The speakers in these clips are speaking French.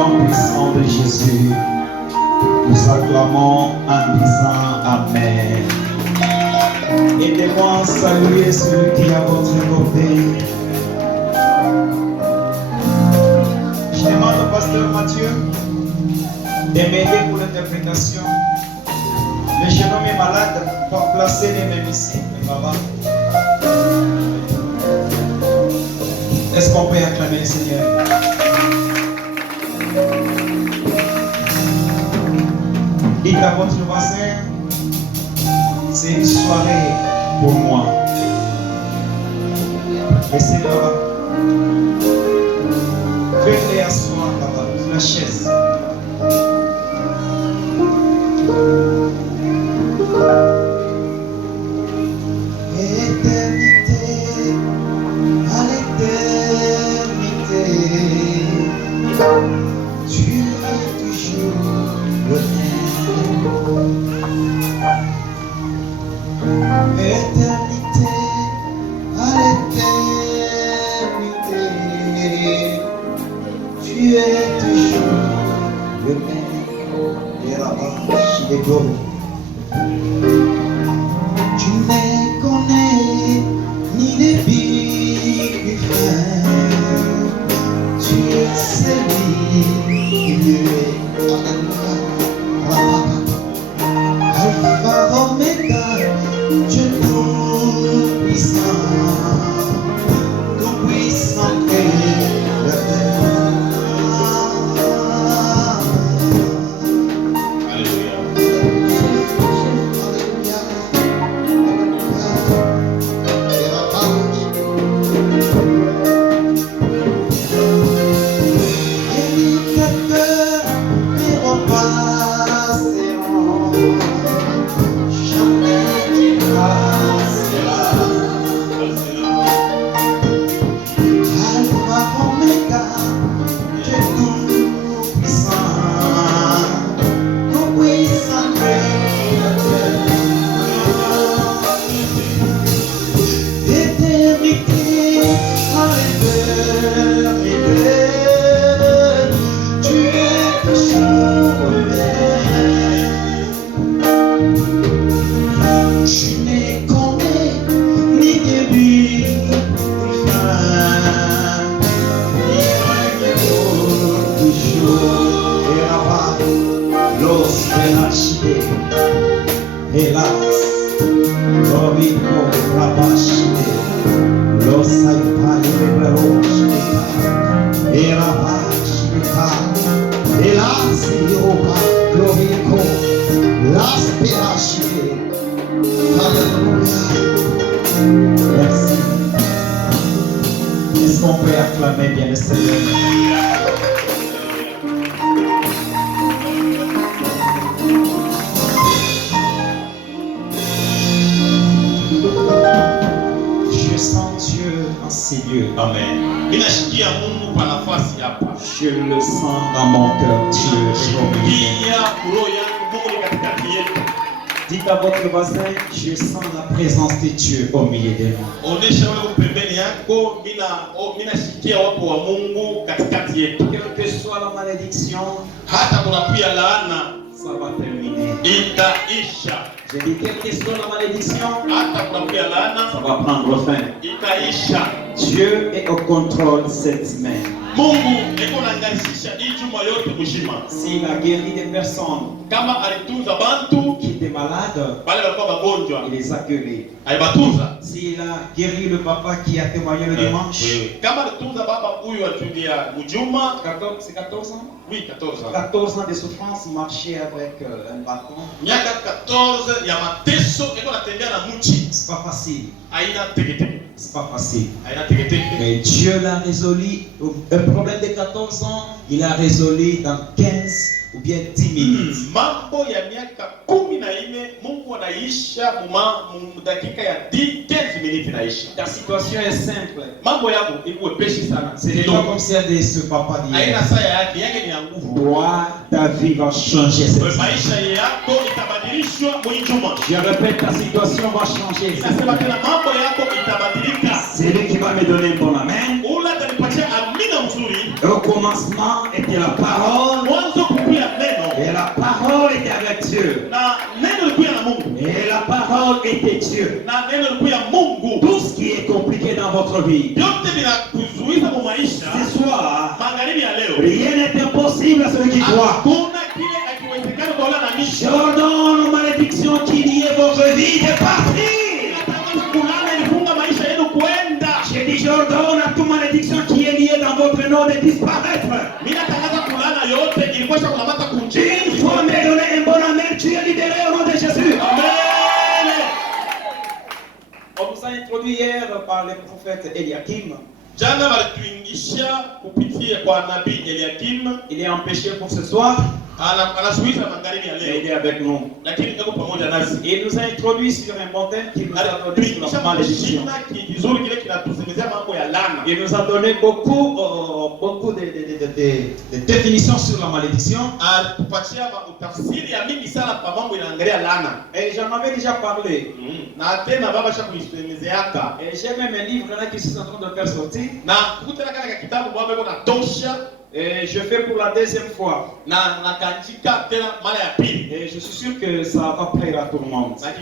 nom puissant de Jésus, nous acclamons en disant Amen. Aidez-moi à saluer celui qui est à votre côté. Je demande au pasteur Mathieu de m'aider pour l'interprétation. Le jeune homme est malade, pour placer les mêmes ici. Est-ce qu'on peut acclamer le Seigneur? Dites à votre voisin, c'est une soirée pour moi. Laissez-le là. Faites-les asseoir là-bas, sur la chaise. Éternité, à l'éternité, tu es toujours le même. Éternité, à l'éternité, tu es toujours le même. Et là-bas, je les donne. Tu ne connais ni début ni fin. Tu es celui qui est Alpha Omega, Dieu tout-puissant, tout-puissant Créateur. Est-ce qu'on peut acclamer bien le Seigneur? Je sens Dieu en ces lieux. Amen. Je le sens dans mon cœur. Dieu est au milieu. Dites à votre voisin, je sens la présence de Dieu au milieu de nous. Quelle que soit la malédiction, ça va terminer. J'ai dit, quelle que soit la malédiction, ça va prendre fin. Dieu est au contrôle cette semaine. S'il a guéri des personnes qui étaient malades, il les a guéris. S'il a guéri le papa qui a témoigné le dimanche, c'est 14 ans? Oui, 14 ans. 14 ans de souffrance, marcher avec un bâton. C'est pas facile. C'est pas facile. Mais Dieu l'a résolu. Un problème de 14 ans, il a résolu dans 15 ou bien 10 minutes. Ta situation est simple. C'est pas comme celle de ce papa d'hier. Toi, ta vie va changer. Je répète, ta situation va changer. C'est lui qui va me donner un bon amen. Au commencement était la parole. Et la parole était avec Dieu. Et la parole était Dieu. Tout ce qui est compliqué dans votre vie, ce soir, rien n'est impossible à celui qui croit. J'ordonne malédiction qui liait votre vie de partir. J'ai dit j'ordonne à toute malédiction qui est liée dans votre nom de disparaître. Une fois me donné un bon amen, tu es libéré au nom de Jésus. Amen. On vous a introduit hier par le prophète Eliakim. Il est empêché pour ce soir. Il est avec nous. Il nous a introduit sur un bon thème qui nous a donné sur la malédiction. Il nous a donné beaucoup de définitions sur la malédiction. Et j'en avais déjà parlé. Et j'ai même un livre là qui est en train de faire sortir. Et je fais pour la deuxième fois. Et je suis sûr que ça va plaire à tout le monde. C'est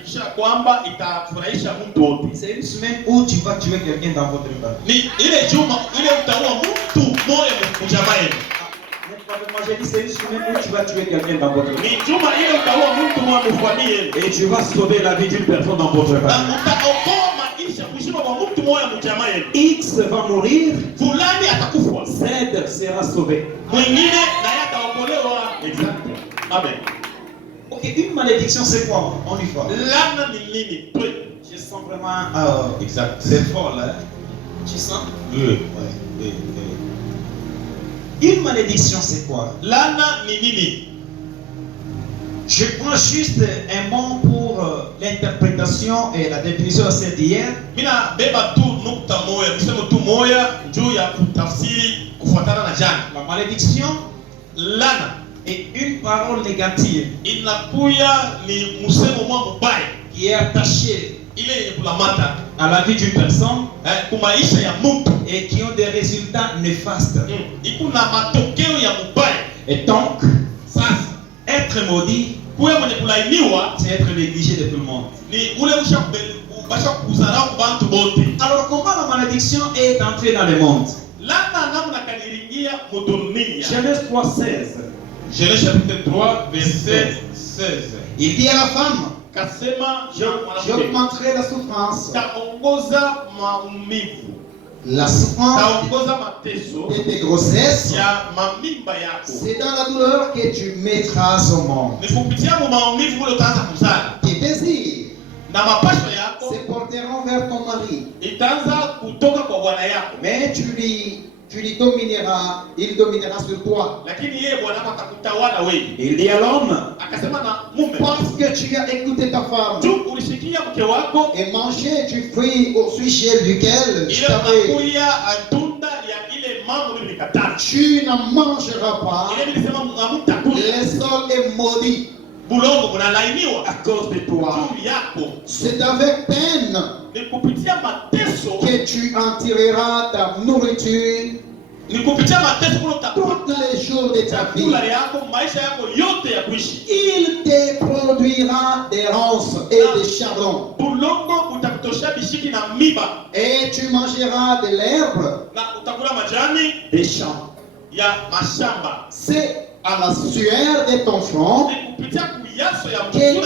une semaine où tu vas tuer quelqu'un dans votre famille. Moi j'ai dit c'est une semaine où tu vas tuer quelqu'un dans votre famille. Et tu vas sauver la vie d'une personne dans votre famille. X va mourir, Z sera sauvé. Amen. Ok, une malédiction c'est quoi? On y va. Je sens vraiment exact. C'est fort là. Tu sens? Oui. Une malédiction c'est quoi? Je prends juste un mot pour l'interprétation et la définition de cette d'hier. La malédiction est une parole négative qui est attachée à la vie d'une personne et qui ont des résultats néfastes. Et donc, être maudit, c'est être négligé de tout le monde. Alors comment la malédiction est entrée dans le monde? Genèse 3:16. Genèse chapitre 3, verset 16. Il dit à la femme, j'augmenterai la souffrance. La souffrance de tes grossesses, c'est dans la douleur que tu mettras au monde. Tes désirs se porteront vers ton mari, mais tu lui domineras, il dominera sur toi. Il dit à l'homme, parce que tu as écouté ta femme et mangé du fruit au sujet duquel je t'avais, tu n'en mangeras pas, le sol est maudit à cause de toi. C'est avec peine que tu en tireras ta nourriture tous les jours de ta vie. Il te produira des ronces et des chardons. Et tu mangeras de l'herbe des champs. C'est à la sueur de ton front que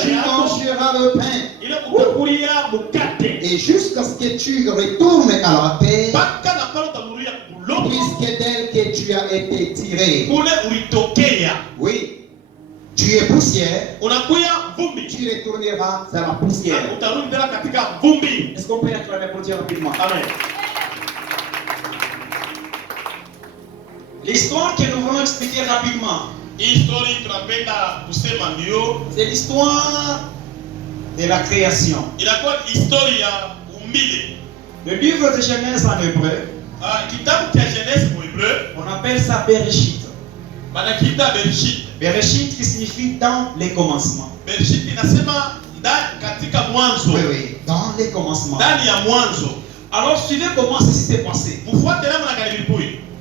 tu mangeras le pain. Et jusqu'à ce que tu retournes à la paix, puisque tel que tu as été tiré. Oui. Tu es poussière. Tu retourneras dans la poussière. Est-ce qu'on peut acclamer pour Dieu rapidement? Amen. L'histoire que nous allons expliquer rapidement, c'est l'histoire de la création. Le livre de Genèse en hébreu, on appelle ça Bereshit. Bereshit qui signifie dans les commencements. Oui, dans les commencements. Alors suivez comment ceci s'est passé.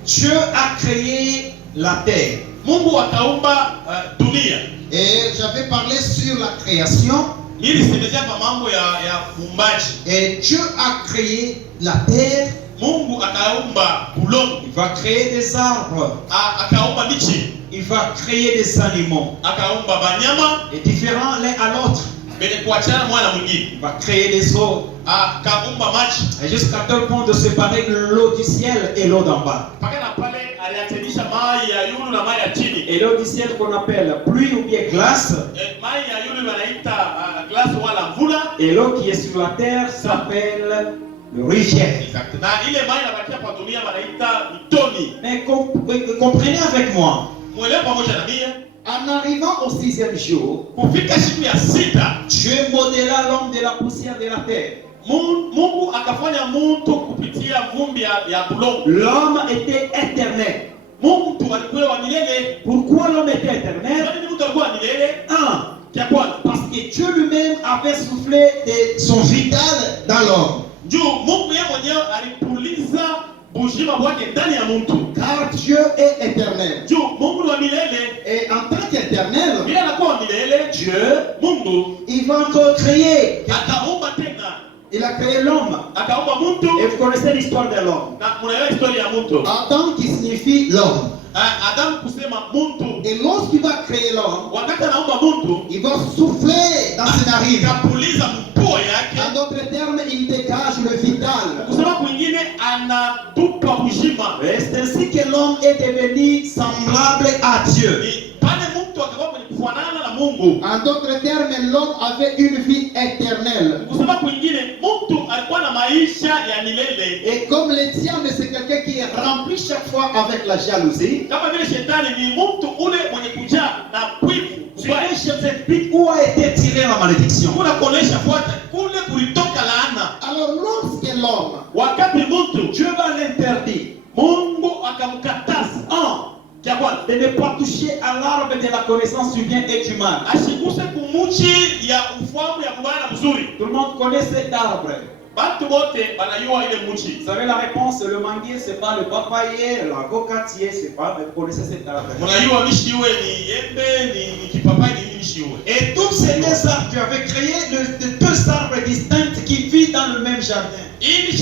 Dieu a créé la terre. Mungu akaumba dunia. Et j'avais parlé sur la création. Nilisemezea kwa mambo ya muumbaji. Et Dieu a créé la terre. Mungu akaumba bulongo. Il va créer des arbres. Akaumba michi. Il va créer des animaux. Akaumba banyama. Et différents l'un à l'autre. Il va créer les eaux. Et jusqu'à tel point de séparer l'eau du ciel et l'eau d'en bas. Et l'eau du ciel qu'on appelle pluie ou bien glace. Et l'eau qui est sur la terre s'appelle le rivière. Mais comprenez avec moi. En arrivant au 6e jour, Dieu modéla l'homme de la poussière de la terre. L'homme était éternel. Pourquoi l'homme était éternel? Parce que Dieu lui-même avait soufflé de son vital dans l'homme. Car Dieu est éternel. Et en tant qu'éternel, Dieu, il va encore créer. Il a créé l'homme. Et vous connaissez l'histoire de l'homme. Adam qui signifie l'homme. Et lorsqu'il va créer l'homme, il va souffler dans ses narines. En d'autres termes, il dégage le vital. Et c'est ainsi que l'homme est devenu semblable à Dieu. En d'autres termes, l'homme avait une vie éternelle. Et comme le diable, c'est quelqu'un qui est rempli chaque fois avec la jalousie. Je vous explique où a été tirée la malédiction. Alors lorsque l'homme, Dieu va l'interdire. De ne pas toucher à l'arbre de la connaissance du bien et du mal. Tout le monde connaît cet arbre. Vous savez la réponse, le manguier c'est pas le papayer, l'avocatier c'est pas, mais vous connaissez cet arbre. Et tous ces deux arbres, tu avais créé deux arbres distincts qui vivent dans le même jardin. Il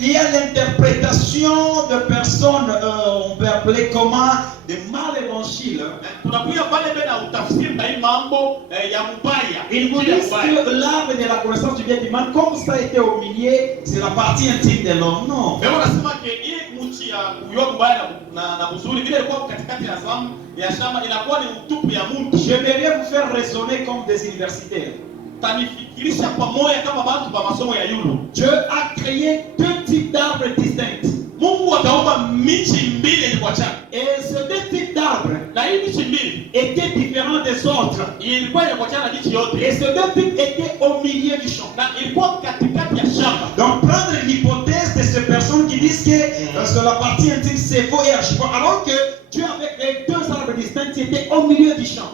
y a l'interprétation de personnes, on peut appeler comment, des mal évangiles. Ils vous disent que l'arbre de la connaissance du bien et du mal, comme ça a été au milieu, c'est la partie intime de l'homme. Non. J'aimerais vous faire raisonner comme des universitaires. Dieu a créé deux types d'arbres distincts. Et ces deux types d'arbres étaient différents des autres. Et ces deux types étaient au milieu du champ. Donc prendre l'hypothèse de ces personnes qui disent que la partie intime c'est faux et archi faux, alors que Dieu avait créé deux arbres distincts qui étaient au milieu du champ.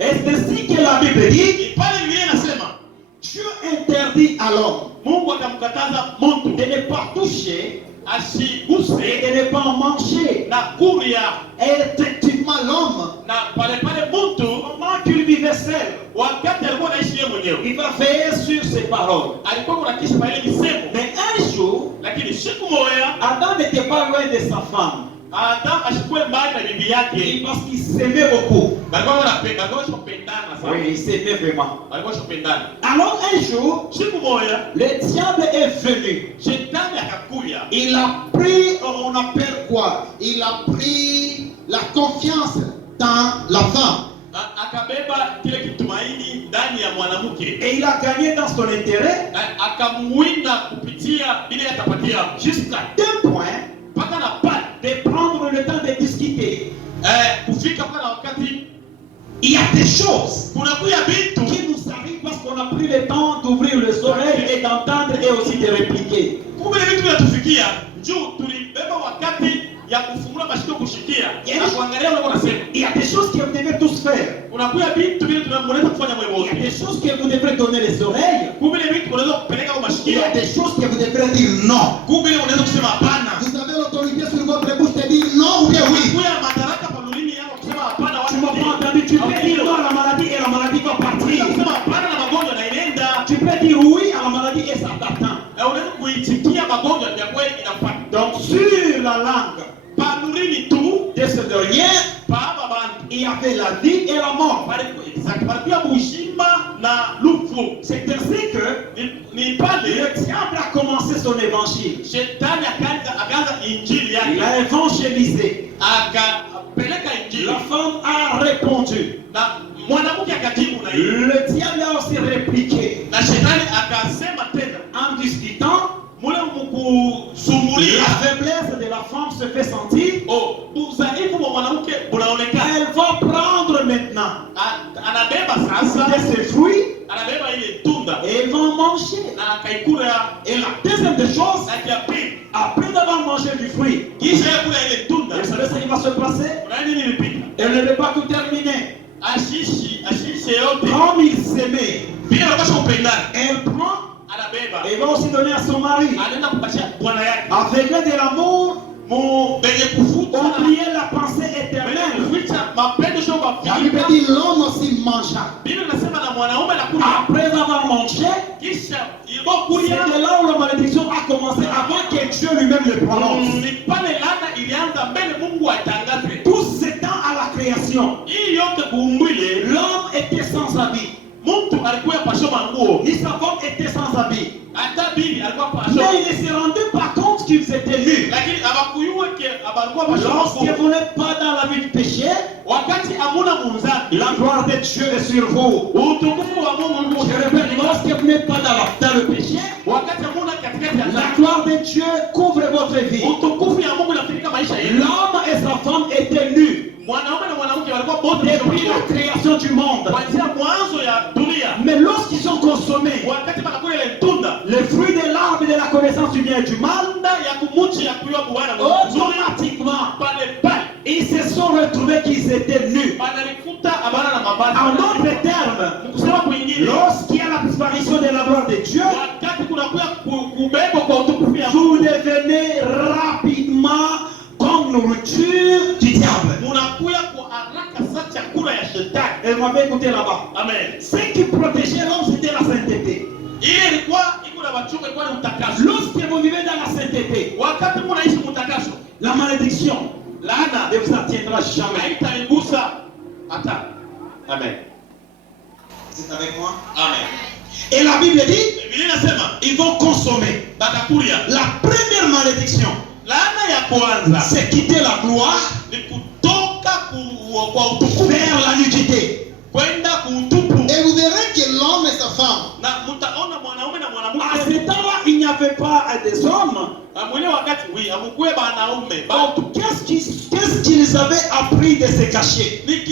Et c'est ainsi que la Bible dit. Dieu interdit à l'homme de ne pas toucher et de ne pas en manger. Et effectivement l'homme, pendant qu'il vivait seul, il va veiller sur ses paroles. Mais un jour, Adam n'était pas loin de sa femme. Parce qu'il s'aimait beaucoup. Oui, il s'aimait vraiment. Alors un jour, le diable est venu. Il a pris, on appelle quoi? Il a pris la confiance dans la femme. Et il a gagné dans son intérêt. Jusqu'à tel point de prendre le temps de discuter. Il y a des choses qui nous arrivent parce qu'on a pris le temps d'ouvrir les oreilles et d'entendre et aussi de répliquer. Il Il y a des choses que vous devez tous faire. Il y a des choses que vous devrez donner les oreilles. Il y a des choses que vous devrez dire non. Vous avez l'autorité sur votre bouche de dire non ou bien oui. Tu m'as pas entendu, tu peux dire non à la maladie et la maladie va partir. Tu peux dire oui à la maladie et ça t'attend. Donc sur la langue de ce dernier, il y avait la vie et la mort. C'est ainsi que le diable a commencé son évangile. Il a évangélisé. La femme a répondu. Le diable a aussi répliqué. En discutant, la faiblesse de la femme se fait sentir. Elle va prendre maintenant de ses fruits et elle va en manger. Et la deuxième des choses, après avoir mangé du fruit, vous savez ce qui va se passer? Elle ne veut pas tout terminer. Comme il s'aimait, elle prend et va aussi donner à son mari. Avec l'aide de l'amour, oublier la pensée éternelle. La Bible dit l'homme aussi mangea. Après avoir mangé, c'est de là où la malédiction a commencé avant que Dieu lui-même le prononce. Tout s'étend à la création. L'homme était sans habit. Ni sa femme était sans habit. Mais il ne se rendait pas compte qu'ils étaient nus. Lorsque vous n'êtes pas dans la vie du péché, la gloire de Dieu est sur vous. Je répète, lorsque vous n'êtes pas dans le péché, la gloire de Dieu couvre votre vie. L'homme et sa femme étaient nus depuis la création du monde. Mais lorsqu'ils ont consommé le fruit de l'arbre de la connaissance du bien et du mal, automatiquement ils se sont retrouvés qu'ils étaient nus. En d'autres termes, lorsqu'il y a la disparition de la gloire de Dieu, vous devenez rapidement comme nourriture du diable. Et vous m'avez écouté là-bas. Amen. Ce qui protégeait l'homme, c'était la sainteté. Lorsque vous vivez dans la sainteté, la malédiction ne vous atteindra jamais. Amen. C'est avec moi? Amen. Et la Bible dit, ils vont consommer. La première malédiction, c'est quitter la gloire vers la nudité. Et vous verrez que l'homme et sa femme, à ce temps-là, il n'y avait pas des hommes. Qu'est-ce qu'ils avaient appris de se cacher? Et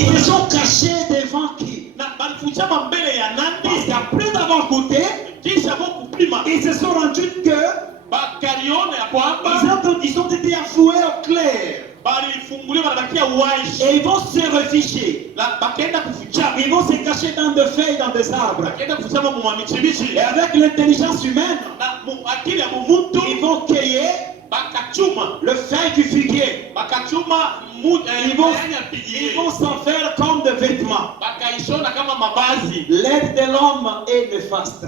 ils se sont cachés devant qui? Parce qu'après avoir goûté, ils se sont rendus que ils ont été affoués au clair. Et ils vont se réfugier. Ils vont se cacher dans des feuilles, dans des arbres. Et avec l'intelligence humaine, ils vont cueillir le feuille du figuier. Ils vont s'en faire comme des vêtements. L'aide de l'homme est néfaste.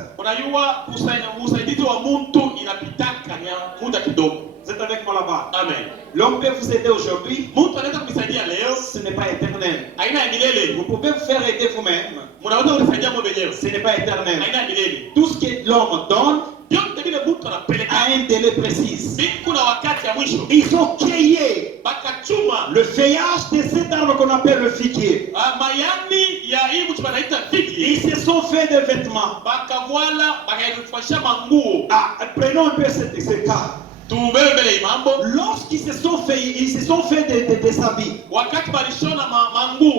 Vous êtes avec moi là-bas? Amen. L'homme peut vous aider aujourd'hui. Ce n'est pas éternel. Vous pouvez vous faire aider vous-même. Ce n'est pas éternel. Tout ce que l'homme donne a un délai précis. Ils ont cueilli le feuillage de cet arbre qu'on appelle le figuier. Ils se sont fait des vêtements. Prenons un peu ce cas. Lorsqu'ils se sont fait des habits.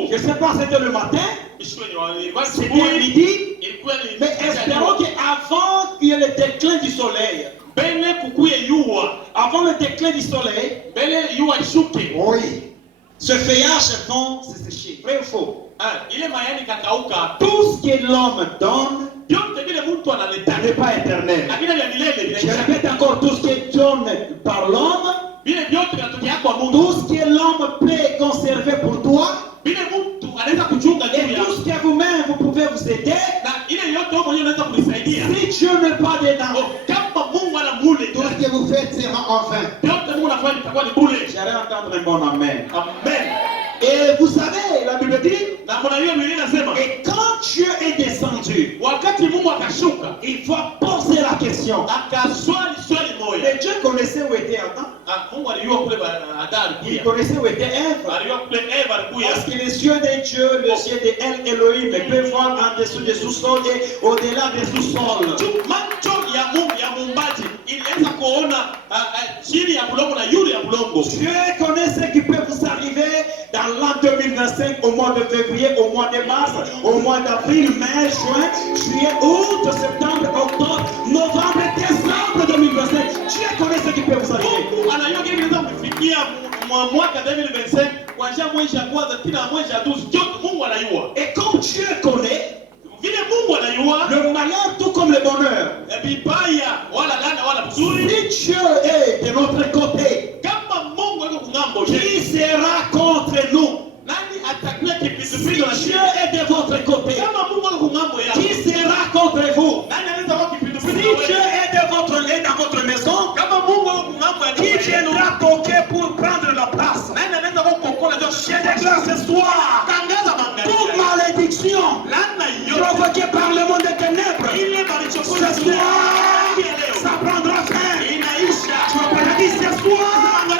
Je ne sais pas, c'était le matin, c'était le midi, mais espérons qu'avant qu'il y ait le déclin du soleil, avant le déclin du soleil, oui, ce feuillage vont se sécher. Vrai ou faux? Tout ce que l'homme donne n'est pas éternel. Je répète encore, tout ce qui est donné par l'homme, tout ce que l'homme peut conserver pour toi, et tout ce que vous-même vous pouvez vous aider, si Dieu n'est pas dedans, tout ce que vous faites sera en vain. J'aimerais entendre un bon amen. Amen. Et vous savez, la Bible dit, et quand Dieu est descendu, il va poser la question. Mais Dieu connaissait où était Adam. Il connaissait où était Ève. Parce que les yeux de Dieu, les yeux de El Elohim, peuvent voir en dessous des sous-sols et au-delà des sous-sols. Dieu connaît ce qui peut vous arriver dans l'an 2025, au mois de février, au mois de mars, au mois d'avril, mai, juin, juillet, août, septembre, octobre, novembre, décembre 2025. Dieu connaît ce qui peut vous arriver. Et comme Dieu connaît le malheur tout comme le bonheur, si Dieu est de notre côté, qui sera contre nous? Si Dieu est de votre côté, qui sera contre vous? Si Dieu est de votre lait dans votre maison, qui viendra toquer pour prendre la place? Je déclare ce soir, toute malédiction provoquée par le monde des ténèbres, ce soir, ça prendra fin. Je peux pas dire ce soir, la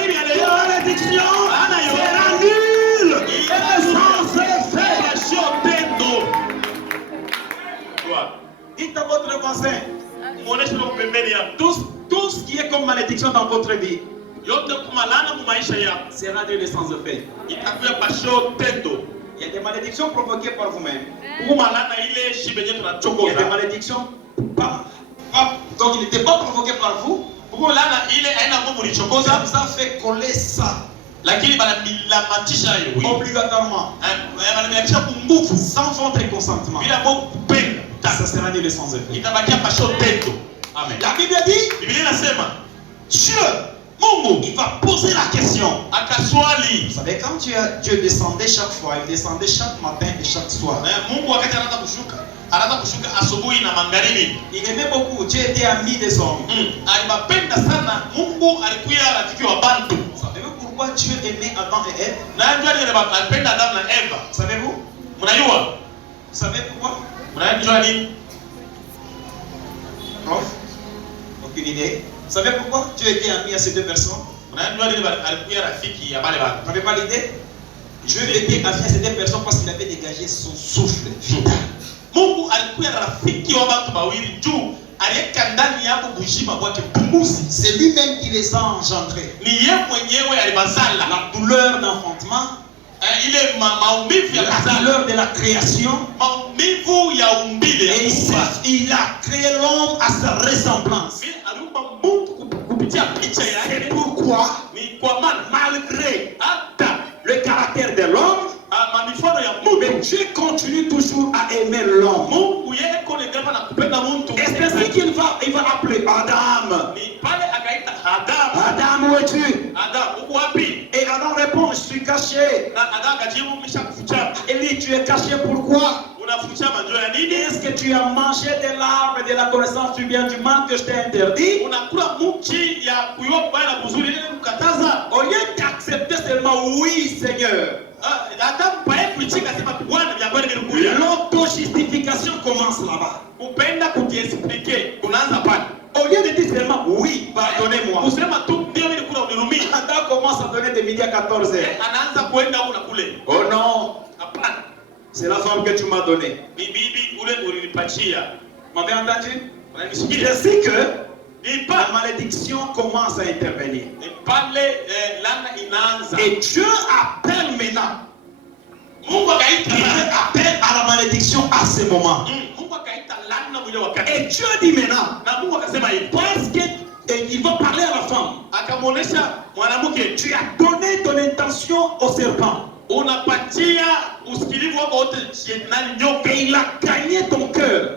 malédiction sera nulle et sans effet. Dites à votre voisin, tout ce qui est comme malédiction dans votre vie sera nul et sans effet. Il y a des malédictions provoquées par vous-même. Il y a des malédictions donc il n'était pas provoqué par vous. Ça vous a fait coller ça. Obligatoirement. Sans votre consentement. Ça sera nul et sans effet. Amen. La Bible dit, Dieu, il va poser la question. Vous savez, quand Dieu descendait chaque fois, il descendait chaque matin et chaque soir. Il aimait beaucoup. Dieu était ami des hommes. Savez-vous pourquoi Dieu aimait Adam et Ève? Savez-vous? Vous savez pourquoi? Prof? Aucune idée. Vous savez pourquoi Dieu était ami à ces deux personnes? Vous n'avez pas l'idée? Dieu était ami à ces deux personnes parce qu'il avait dégagé son souffle vital. C'est lui-même qui les a engendrés. La douleur d'enfantement, la douleur de la création, et il a créé l'homme à sa ressemblance. C'est pourquoi, malgré le caractère de l'homme, mais Dieu continue toujours à aimer l'homme. Et c'est ainsi qu'il va appeler Adam. Adam, où es-tu? Et Adam répond, je suis caché. Et lui, tu es caché pourquoi? Est-ce que tu as mangé de l'arbre de la connaissance du bien du mal que je t'ai interdit? Au lieu d'accepter seulement oui, Seigneur, l'auto-justification commence là-bas. Au lieu de dire seulement oui, pardonnez-moi, Adam commence à donner de midi à 14h. Oh non, c'est la femme que tu m'as donnée. Vous m'avez entendu? C'est ainsi que la malédiction commence à intervenir. Et Dieu appelle maintenant. Dieu appelle à la malédiction à ce moment. Et Dieu dit maintenant, parce que il va parler à la femme. Tu as donné ton intention au serpent. Et il a gagné ton cœur.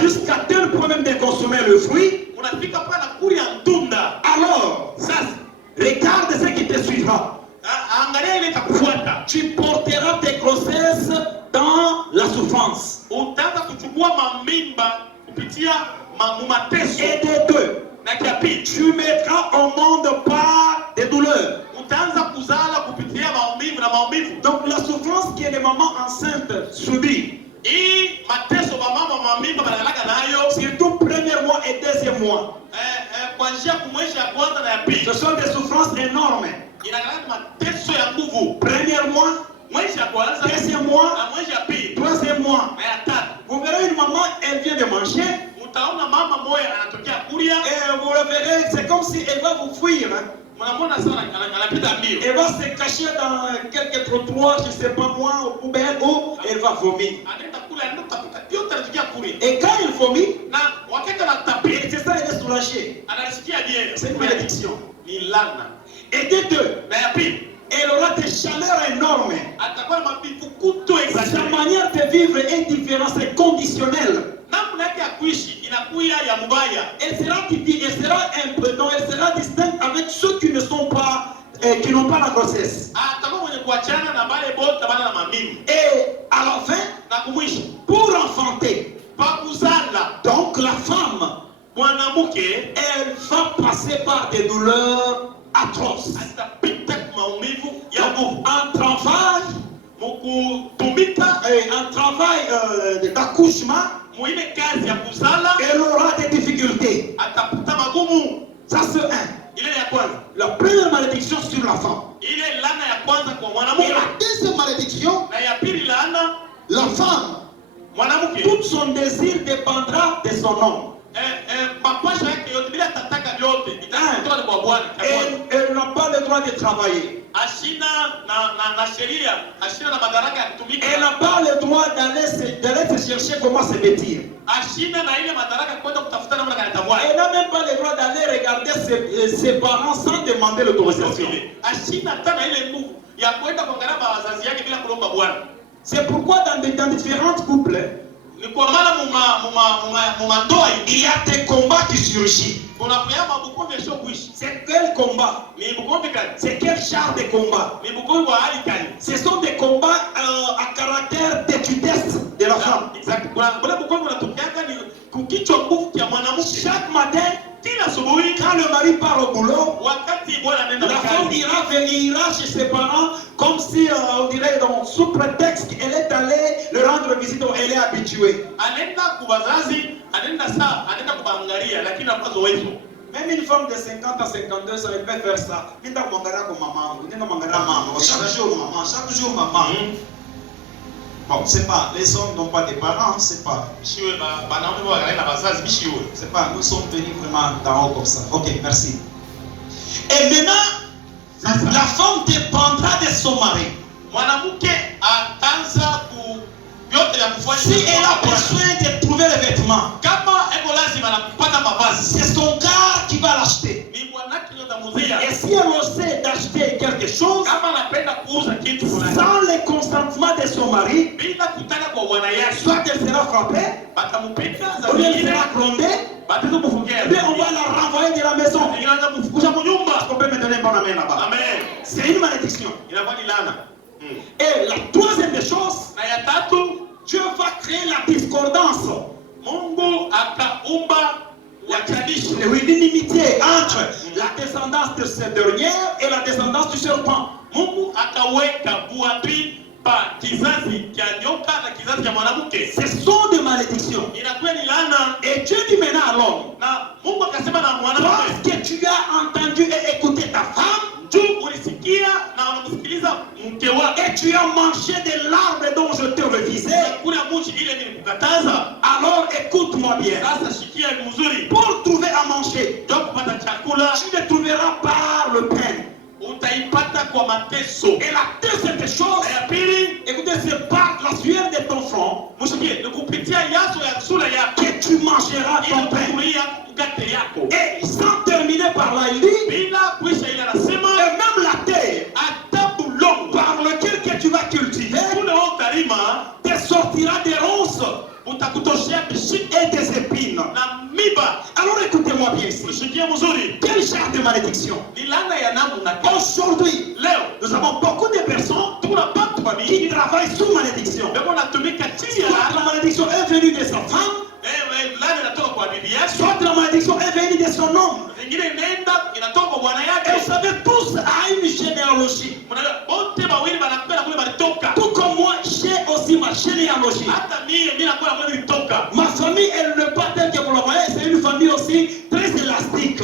Jusqu'à tel problème de consommer le fruit. Alors, regarde ce qui te suivra. Tu porteras tes grossesses dans la souffrance. Et des deux, tu mettras au monde par des douleurs. Donc la souffrance que les mamans enceintes subissent, surtout premier mois et deuxième mois, ce sont des souffrances énormes. Premier mois, deuxième mois, troisième mois. Vous verrez une maman, elle vient de manger. Et vous le verrez, c'est comme si elle va vous fuir. Elle va se cacher dans quelques trottoirs, je ne sais pas moi, au poubelle, où elle va vomir. Et quand il vomit, c'est ça, elle est soulagée. C'est une malédiction. Et de deux, elle aura des chaleurs énormes. Sa manière de vivre est différente, c'est conditionnel. Elle sera distincte avec ceux qui ne sont pas, qui n'ont pas la grossesse. Et à la fin, pour enfanter, donc la femme, elle va passer par des douleurs atroces. Un travail d'accouchement, elle aura des difficultés. Ça c'est un. La première malédiction sur la femme. Et la deuxième malédiction, la femme, tout son désir dépendra de son homme. Elle n'a pas le droit de travailler. Elle n'a pas le droit d'aller se chercher comment se vêtir. Elle n'a même pas le droit d'aller regarder ses parents sans demander l'autorisation. C'est pourquoi dans différents couples, il y a des combats qui surgissent. C'est quel combat? C'est quel genre de combat? Ce sont des combats à caractère d'étudiante de la femme. Chaque matin, quand le mari part au boulot, la femme ira chez ses parents comme si on dirait sous prétexte qu'elle est allée le rendre visite, elle est habituée. Même une femme de 50 à 52 ans, elle peut faire ça. Chaque jour, maman. Bon, c'est pas, les hommes n'ont pas de parents, c'est pas. C'est pas, nous sommes venus vraiment d'en haut comme ça. Ok, merci. Et maintenant, la femme dépendra de son mari. Si elle a besoin de trouver les vêtements, c'est son gars qui va l'acheter. Et si elle essaie d'acheter quelque chose sans le consentement de son mari, soit elle sera frappée, ou elle sera grondée, mais on va la renvoyer de la maison. Est-ce qu'on peut me donner un bon amen là-bas? C'est une malédiction. Et la troisième des choses, Dieu va créer la discordance. Une inimitié entre la descendance de cette dernière et la descendance du serpent. Ce sont des malédictions. Et Dieu dit maintenant à l'homme, parce que tu as entendu et écouté ta femme, et tu as mangé de l'arbre dont je te refusais, alors écoute-moi bien. Pour trouver à manger, tu ne trouveras pas le pain. Et la deuxième chose, écoutez, c'est par la sueur de ton front que tu mangeras ton pain. et des épines. Alors écoutez-moi bien ici. Quel genre de malédiction? Aujourd'hui, nous avons beaucoup de personnes qui travaillent sous malédiction. Soit la malédiction est venue de sa femme, soit la malédiction est venue de son homme. Et vous savez, tous à une généalogie. Tout comme moi, j'ai aussi ma généalogie. Ma famille, elle n'est pas telle que vous la voyez, c'est une famille aussi très élastique.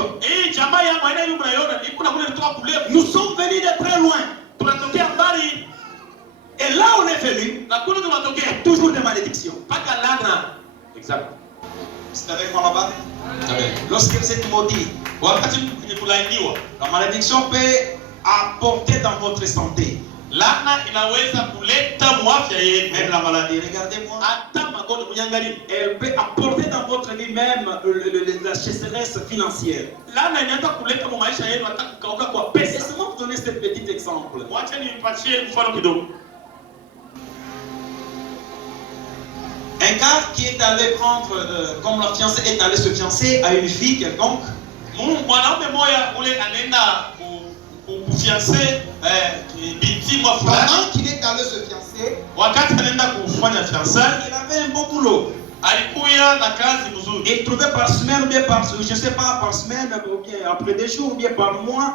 Nous sommes venus de très loin. Et là on est venu, il y a toujours des malédictions. Exact. C'est avec moi là-bas? Lorsque vous êtes maudit, la malédiction peut apporter dans votre santé. Même la maladie, regardez-moi. Elle peut apporter dans votre vie même la sécheresse financière. Laissez-moi vous donner ce petit exemple. Un gars qui est allé prendre, comme la fiancée est allée se fiancer à une fille quelconque. Pendant qu'il est allé se fiancer, il avait un bon boulot. Il trouvait par semaine ou bien par, je sais pas, par semaine ou bien après des jours ou bien par mois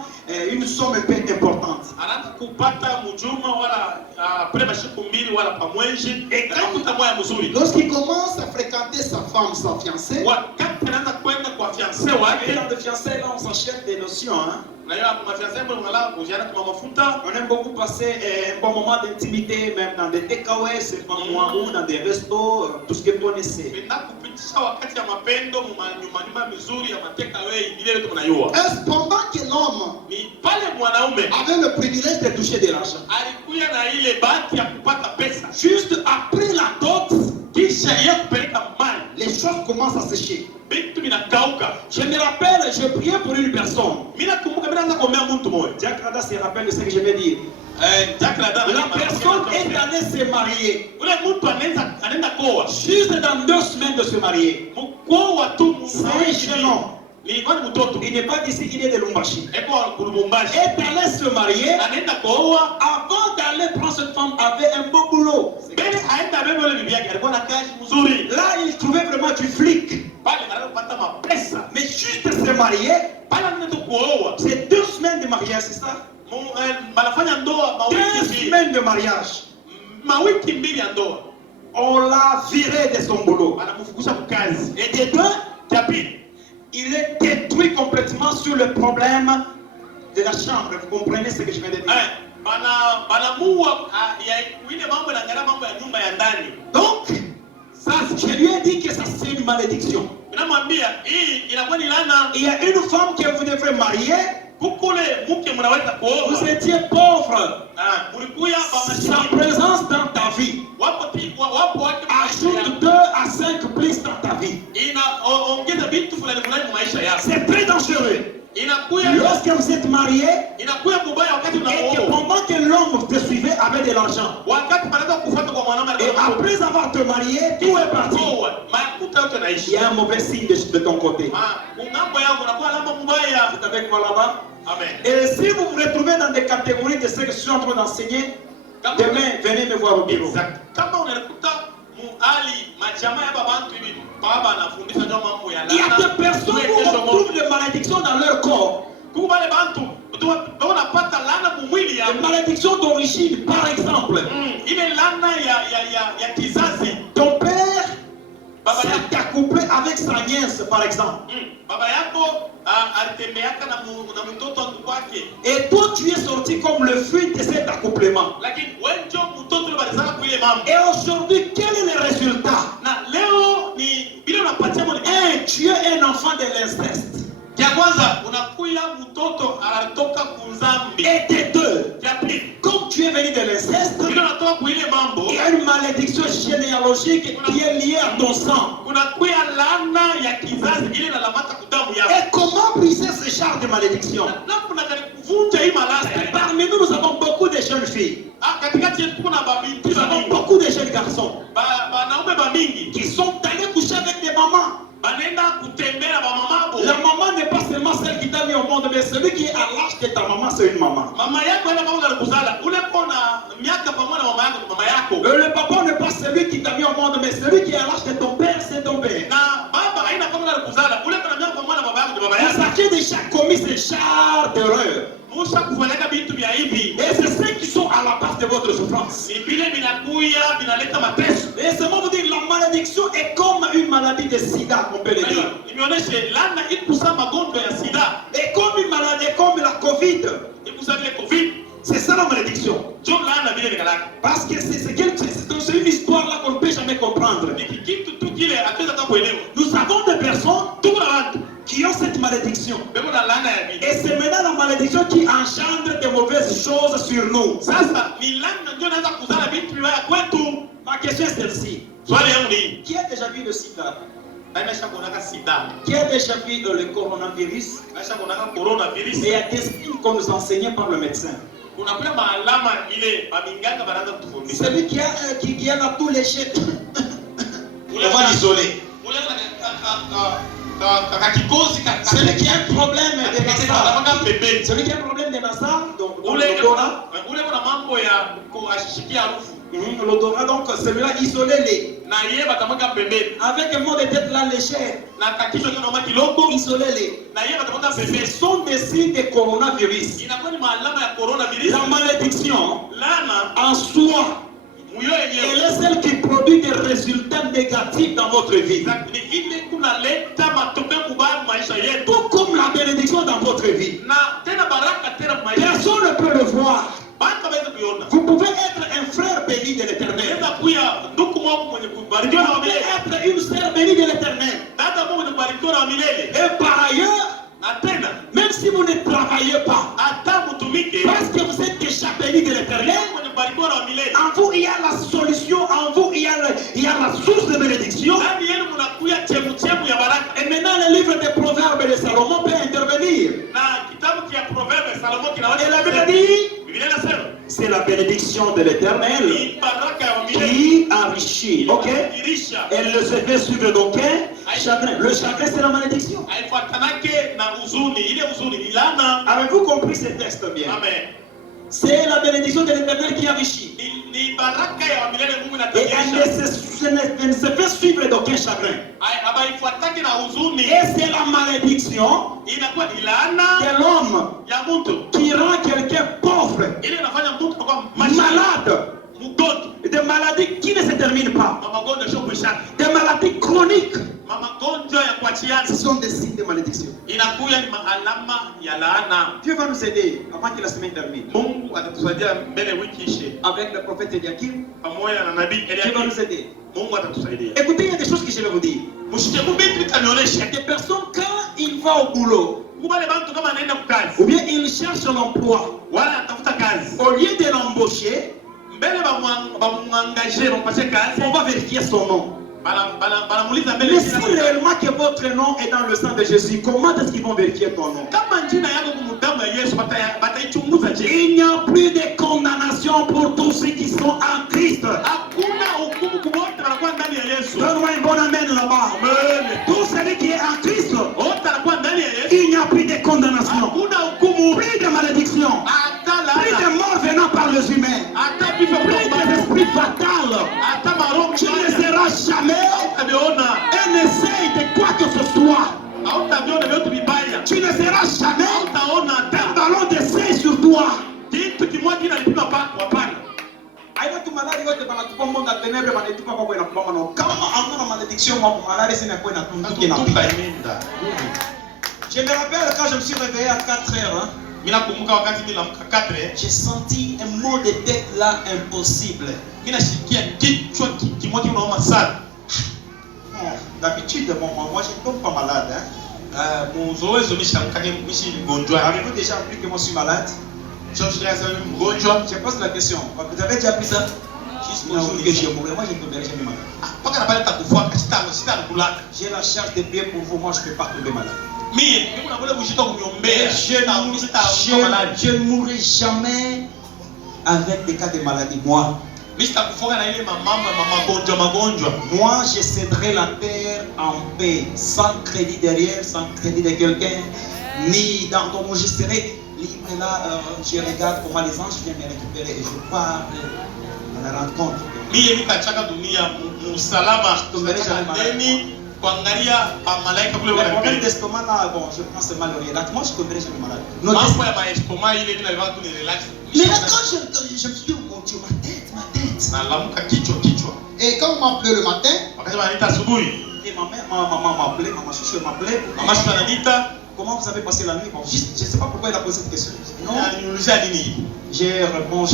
une somme un peu importante. Et lorsqu'il commence à fréquenter sa femme, sa fiancée, et dans le fiancé, là on s'achète des notions. Hein? On aime beaucoup passer un bon moment d'intimité, même dans des takeaways, c'est pas moi, ou dans des restos, tout ce que vous connaissez. Pendant que l'homme avait le privilège de toucher de l'argent, juste après la dot, les choses commencent à sécher. Je me rappelle, je priais pour une personne. Diakrada se rappelle de ce que je vais dire. La personne est allée se marier. Juste dans 2 semaines de se marier. C'est un jeune homme. Il n'est pas d'ici, il est de Lumbashi. Est allé se marier. Avant d'aller prendre cette femme, avait un beau boulot. Là, il trouvait vraiment du flic. Mais juste se marier, c'est 2 semaines de mariage, c'est ça? 15 semaines de mariage. On l'a viré de son boulot. Et de deux, il est détruit complètement sur le problème de la chambre. Vous comprenez ce que je viens de dire? Donc, ça, je lui ai dit que ça c'est une malédiction. Il y a une femme que vous devez marier. Vous étiez pauvre. Sa présence dans ta vie ajoute 2 à 5 plus dans ta vie. C'est très dangereux. Lorsque vous êtes marié et que pendant que l'homme te suivait avec de l'argent, et après avoir te marié, tout est parti. Il y a un mauvais signe de ton côté. C'est avec moi là-bas. Et si vous vous retrouvez dans des catégories de ce que je suis en train d'enseigner, demain, venez me voir au bureau. Il y a des personnes qui retrouvent des malédictions dans leur corps. Des malédictions d'origine, par exemple. Ton père s'est accouplé avec sa nièce, par exemple. Et toi, tu es sorti comme le fruit de cet accouplement. Et aujourd'hui, quel est le résultat? Tu es un enfant de l'inceste. Et de deux, comme tu es venu de l'inceste, il y a une malédiction généalogique qui est liée à ton sang. Et comment briser ce genre de malédiction? Parmi nous, nous avons beaucoup de jeunes filles. Nous avons beaucoup de jeunes garçons qui sont allés coucher avec des mamans. La maman n'est pas seulement celle qui t'a mis au monde, mais celui qui est à l'âge de ta maman, c'est une maman. Le papa n'est pas celui qui t'a mis au monde, mais celui qui est à l'âge de ton père, c'est ton père. Vous aviez déjà commis ces genres d'erreurs. Et c'est ceux qui sont à la base de votre souffrance. Et seulement vous dire, la malédiction est comme une maladie de sida, on peut le dire. Et comme une maladie, comme la Covid. C'est ça la malédiction. Parce que c'est une histoire là qu'on ne peut jamais comprendre. Nous avons des personnes qui ont cette malédiction. Et c'est maintenant la malédiction qui engendre de mauvaises choses sur nous. Ma question est celle-ci. Qui a déjà vu le sida? Qui a déjà vu le coronavirus? Et il y a des signes qu'on nous enseignait par le médecin. Celui qui a tous les jets. On va l'isoler. Celui qui a un problème de nasal. Celui qui a un problème de nasal, donc l'odorat, donc celui-là, isolez-les. Avec un mot de tête là légère. Isolez-les. Ce sont des signes de coronavirus. La malédiction en soi, elle est celle qui produit des résultats négatifs dans votre vie. Tout comme la bénédiction dans votre vie. Personne ne peut le voir. Vous pouvez être un frère béni de l'Éternel. Vous pouvez être une sœur bénie de l'Éternel. Et par ailleurs, même si vous ne travaillez pas, parce que vous êtes déjà béni de l'Éternel, en vous il y a la solution, en vous il y a la source de bénédiction. Et maintenant le livre des Proverbes de Salomon peut intervenir. Et la Bible dit, c'est la bénédiction de l'Éternel qui enrichit. Ok? Elle le fait suivre donc chagrin. Le chagrin, c'est la malédiction. Avez-vous compris ce texte bien? C'est la bénédiction de l'Éternel qui enrichit. Et elle ne se fait suivre d'aucun chagrin. Et c'est la malédiction de l'homme qui rend quelqu'un pauvre, malade, des maladies qui ne se terminent pas, des maladies chroniques. Ce sont des signes de malédiction. Dieu va nous aider avant que la semaine termine. Avec le prophète Eliakim, Dieu va nous aider. Écoutez, il y a des choses que je vais vous dire. Il y a des personnes, quand ils vont au boulot, ou bien ils cherchent l'emploi, au lieu de l'embaucher, on va vérifier son nom. Mais si réellement que votre nom est dans le sang de Jésus, comment est-ce qu'ils vont vérifier ton nom? Il n'y a plus de condamnation pour tous ceux qui sont en Christ. Donne-moi un bon amen là-bas. Tout celui qui est en Christ, il n'y a plus de condamnation, plus de malédiction, plus de mort venant par les humains, plus d'esprit fatal. Tu ne seras jamais un essai de quoi que ce soit. Tu ne seras jamais un ballon d'essai sur toi. Je me rappelle quand je me suis réveillé à 4 heures. J'ai senti un mot de tête là impossible. D'habitude, moi je ne tombe pas malade. Avez-vous déjà appris que moi je suis malade? Je pose la question. Vous avez déjà appris ça? Moi je ne tomberai jamais malade. J'ai la charge de prier pour vous. Moi je ne peux pas tomber malade. Je ne mourrai jamais avec des cas de maladie. Moi, je céderai la terre en paix, sans crédit derrière, sans crédit de quelqu'un, ni dans ton mot, je serai libre. Et là, je regarde comment les anges viennent me récupérer et je pars à la rencontre. Le problème d'estomac là, bon, je prends seulement le relax. Moi, je ne connais jamais malade. Mais là, quand je me suis dit, oh mon Dieu, ma tête. Et quand on m'appelait le matin, et ma mère, ma maman m'appelait, maman chouchou m'appelait. Comment vous avez passé la nuit? Bon, je ne sais pas pourquoi elle a posé cette question. Non. J'ai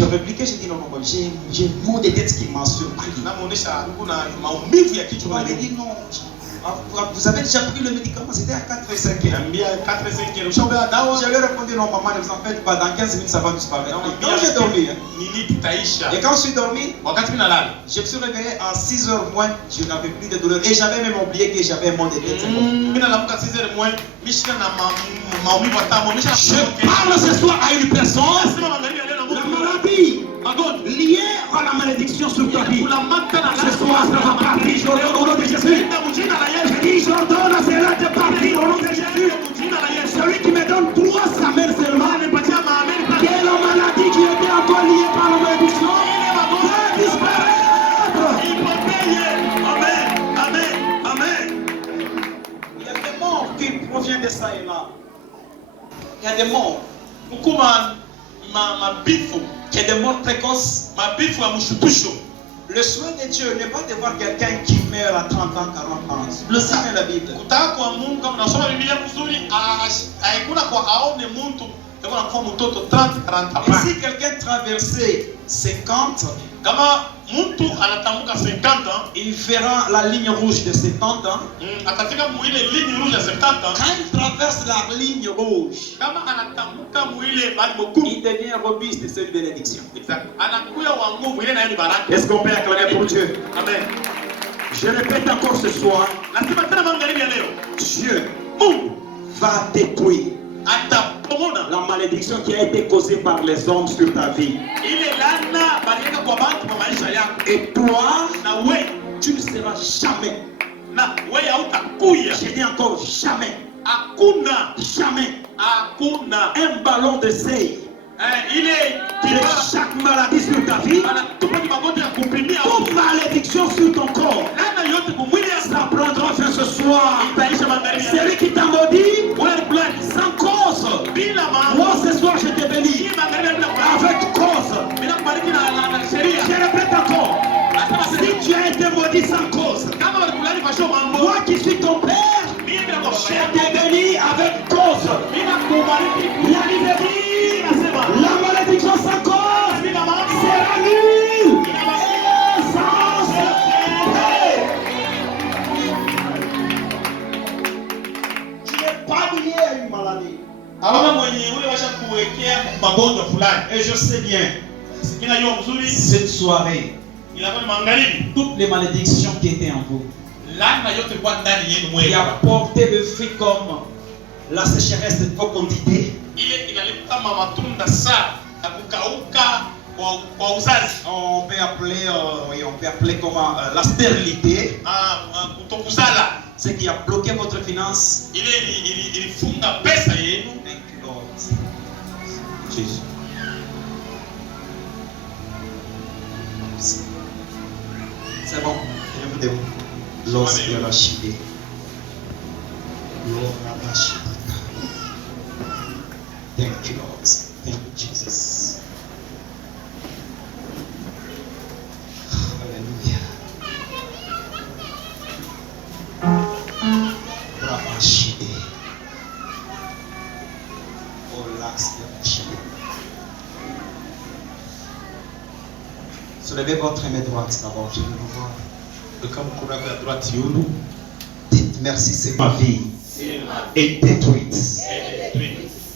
répliqué, j'ai dit non, j'ai mot de tête qui m'a surpris. Tu m'avais dit non. Vous avez déjà pris le médicament, c'était à 4 et 5 heures. Je lui ai répondu non, maman, ne vous en faites pas, dans 15 minutes ça va disparaître. Quand j'ai dormi, et quand je suis dormi, je me suis réveillé à 6h moins, je n'avais plus de douleur. Et j'avais même oublié que j'avais un mot de tête. Je parle ce soir à une personne. La maladie liée à la malédiction sur ta vie. Ce soir, ça va partir au nom de Jésus. Je dis, j'ordonne à cela de partir au nom de Jésus. Celui qui me donne 300 mètres seulement, que la maladie qui était encore liée par la malédiction va disparaître. Amen. Il y a des morts qui proviennent de ça et là. Il y a des morts. Il y a des morts précoces. Le souhait de Dieu n'est pas de voir quelqu'un qui meurt à 30 ans, 40 ans. Le Seigneur est la Bible. Et si quelqu'un traversait 50, il verra la ligne rouge de 70 ans. Quand il traverse la ligne rouge, il devient robuste de cette bénédiction. Est-ce qu'on peut acclamer pour Dieu? Amen. Je répète encore ce soir, Dieu va détruire la malédiction qui a été causée par les hommes sur ta vie. Et toi, tu ne seras jamais. Je dis encore jamais. Jamais. Un ballon de sel de chaque maladie sur ta vie, toute malédiction sur ton corps, ça prendra fin ce soir. Celui qui t'a maudit sans cause, moi ce soir je te bénis avec cause. Je répète encore, si tu as été maudit sans cause, moi qui suis ton père, je te bénis avec cause. La malédiction sans cause sera nulle et sans effet. Tu n'es pas lié à une maladie. Et je sais bien, cette soirée, toutes les malédictions qui étaient en vous, qui a porté le fruit comme la sécheresse de vos quantités, on peut appeler comment la stérilité, ce qui a bloqué votre finance. Jésus. C'est bon, je vous demande. Lorsque la chité, thank you, Lord. Thank you, Jesus. Hallelujah. Brahmashide. Oh, l'axe de la chité. Soulevez votre main droite d'abord, je vais vous voir. Dites merci, c'est ma vie est détruite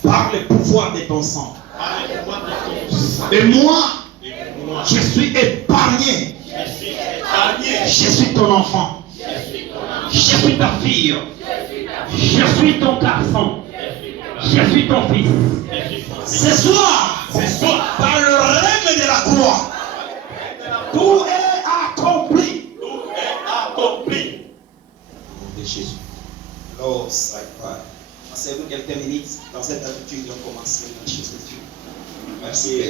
par le pouvoir de ton sang. Et moi, je suis épargné. Je suis ton enfant. Je suis ta fille. Je suis ton garçon. Je suis ton fils. Ce soir, par le règne de la croix, tout est accompli. Jésus. Alors, ça va. Passez-vous quelques minutes dans cette attitude de commencer la chose de Dieu. Merci.